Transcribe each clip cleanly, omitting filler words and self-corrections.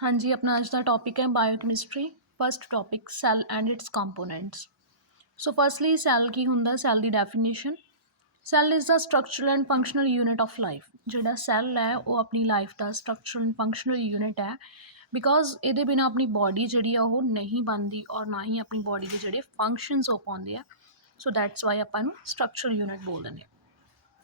हाँ जी, अपना आज का टॉपिक है biochemistry. First topic cell and its components. So firstly cell की हुंदा, सैल की definition. Cell is the structural and functional unit of life. जिहड़ा सैल है वो अपनी लाइफ का स्ट्रक्चरल एंड फंक्शनल यूनिट है, बिकॉज ये बिना अपनी बॉडी जी नहीं बनती और ना ही अपनी बॉडी के जोड़े फंक्शनस हो पाते हैं। सो दैट्स वाई आपां स्ट्रक्चरल यूनिट बोल दें।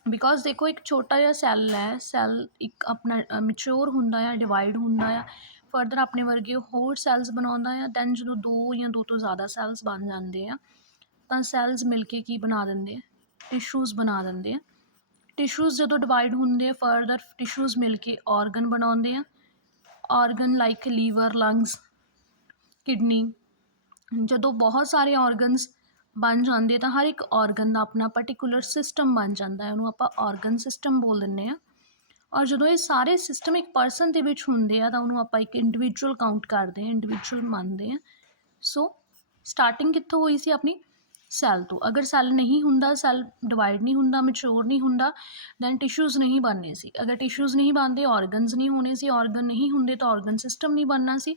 बिकॉज देखो एक छोटा जिहा सैल है, सैल एक अपना मैच्योर हुंदा है, डिवाइड हुंदा है, फरदर अपने वर्गे होर सैल्स बनाउंदा है। दैन जो दो या दो तो ज़्यादा सैल्स बन जाते हैं तो सैल्स मिलके की बना देंगे हैं, टिशूज़ बना देंगे हैं। टिशूज़ जो डिवाइड होंगे फरदर टिशूज़ मिलके ऑर्गन बनाते हैं। Organ like liver, lungs, kidney. जो बहुत सारे ऑर्गनस बन जाते तो हर एक ऑर्गन का अपना पर्टिकुलर सिस्टम बन जाता है, उन्होंने आप ऑर्गन सिस्टम बोल दें। और जो ये सारे सिस्टम एक परसन के होंगे तो उन्होंने आप एक इंडिविजुअल काउंट करते हैं, इंडिविजुअल मानते हैं। सो स्टार्टिंग कितों हुई सी अपनी सैल तो। अगर सैल नहीं होंदा, सैल डिवाइड नहीं होंदा, मैच्योर नहीं होंदा, दैन टिशूज़ नहीं बनने सी। अगर टिशूज़ नहीं बनते ऑर्गनस नहीं होने सी, ऑर्गन नहीं होंगे तो ऑर्गन सिस्टम नहीं बनना सी,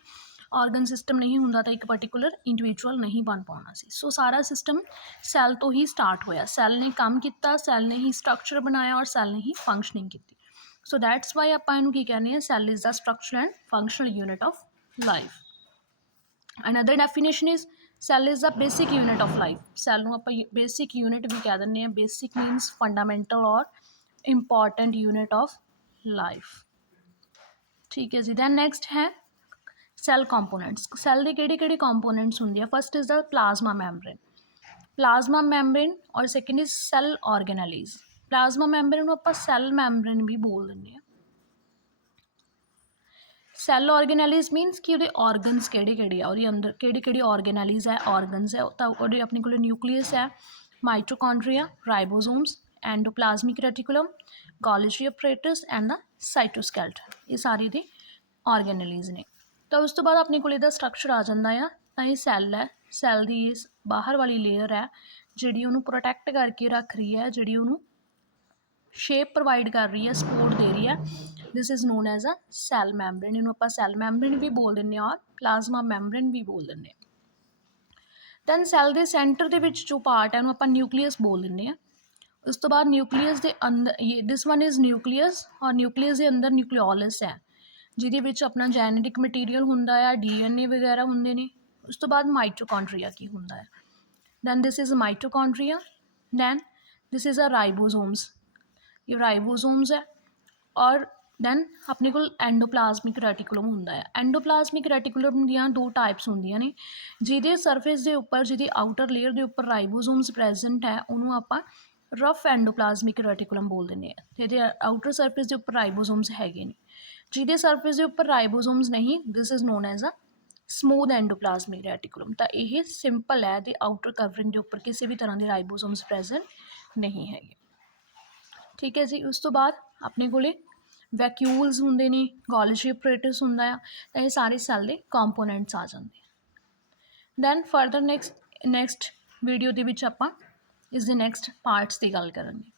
ऑर्गन सिस्टम नहीं होंदा तो एक पर्टिकुलर इंडिविजुअल नहीं बन पाना सी। सो सारा सिस्टम सैल तो ही स्टार्ट होया। सैल ने काम किया, सैल ने ही स्ट्रक्चर बनाया और सैल ने ही फंक्शनिंग की। सो दैट्स वाई आपां इहनूं की कहने हैं, cell is the structure and functional unit of life. Another definition is cell is the basic unit of life. Cell नूं आपां बेसिक यूनिट भी कह दें। बेसिक मीनस फंडामेंटल और इंपॉर्टेंट यूनिट ऑफ लाइफ। ठीक है जी। दैन नैक्सट है सैल कंपोनेंट्स। सैल के किहड़े कंपोनेंट्स होंगे। First is the plasma membrane. Plasma membrane और second is cell organelles. Plasma membrane को आप सैल मैम्ब्रेन भी बोल देंगे। सैल ऑर्गेनेलीज मीनस कि ऑर्गनस किहड़े और अंदर किहड़ी ऑर्गेनेलीज है, ऑर्गनस है तो अपने को न्यूक्लीयस है, mitochondria, ribosomes, endoplasmic reticulum, Golgi apparatus and the cytoskeleton. ये सारी दी ऑर्गेनेलीज ने। तो उस तो बाद अपने को इसका स्ट्रक्चर आ जाता है। तो ये सैल है, सैल की इस बाहर वाली लेयर है जी उन्होंने प्रोटैक्ट करके रख रही है, जी उन्होंने शेप प्रोवाइड कर रही है, सपोर्ट दे रही है। This is known as a cell membrane. इन्होंने आप सैल मैम्ब्रेन भी बोल दें और प्लाज्मा मैम्ब्रेन भी बोल दें। दैन सैल के सेंटर के जो पार्ट है उन्होंने आप न्यूक्लीयस बोल दें। उस तो बाद न्यूक्लीयस के अंदर ये दिस वन इज़ न्यूक्लीयस, और न्यूक्लीयस के अंदर न्यूक्लियोलस है जिहदे अपना जैनेटिक मटीरियल होंदा है, DNA वगैरह होंगे ने। उस तो बाद माइटोकॉन्ड्रिया की होंदा है। Then this is mitochondria. Then this is a ribosomes. ये राइबोसोम्स है। और दैन अपने को एंडोप्लाज्मिक रेटिकुलम होंदा है। एंडोप्लाज्मिक रेटिकुलम दियाँ दो टाइप्स होंदियां ने, जिहदे सरफेस के उपर, जिहदी आउटर लेयर के उपर राइबोसोम्स प्रेजेंट है उन्होंने आप रफ एंडोप्लाज्मिक रेटिकुलम बोल दें। तो आउटर सरफेस के उपर राइबोसोम्स हैगे ने। जिहदे सरफेस के उपर राइबोसोम्स नहीं, this is known as a smooth endoplasmic reticulum. तो यह सिंपल है, तो आउटर कवरिंग के उपर किसी भी तरह के राइबोसोम्स प्रेजेंट नहीं है। ठीक है जी। उस तो बाद अपने को वैक्यूल्स होंगे ने, गोल्गी अपरेटस होंदा है, तो ये सारे सैल के कंपोनेंट्स आ जाते हैं। दैन फरदर नैक्सट वीडियो के आपां इस दे नैक्सट पार्ट्स की गल करांगे।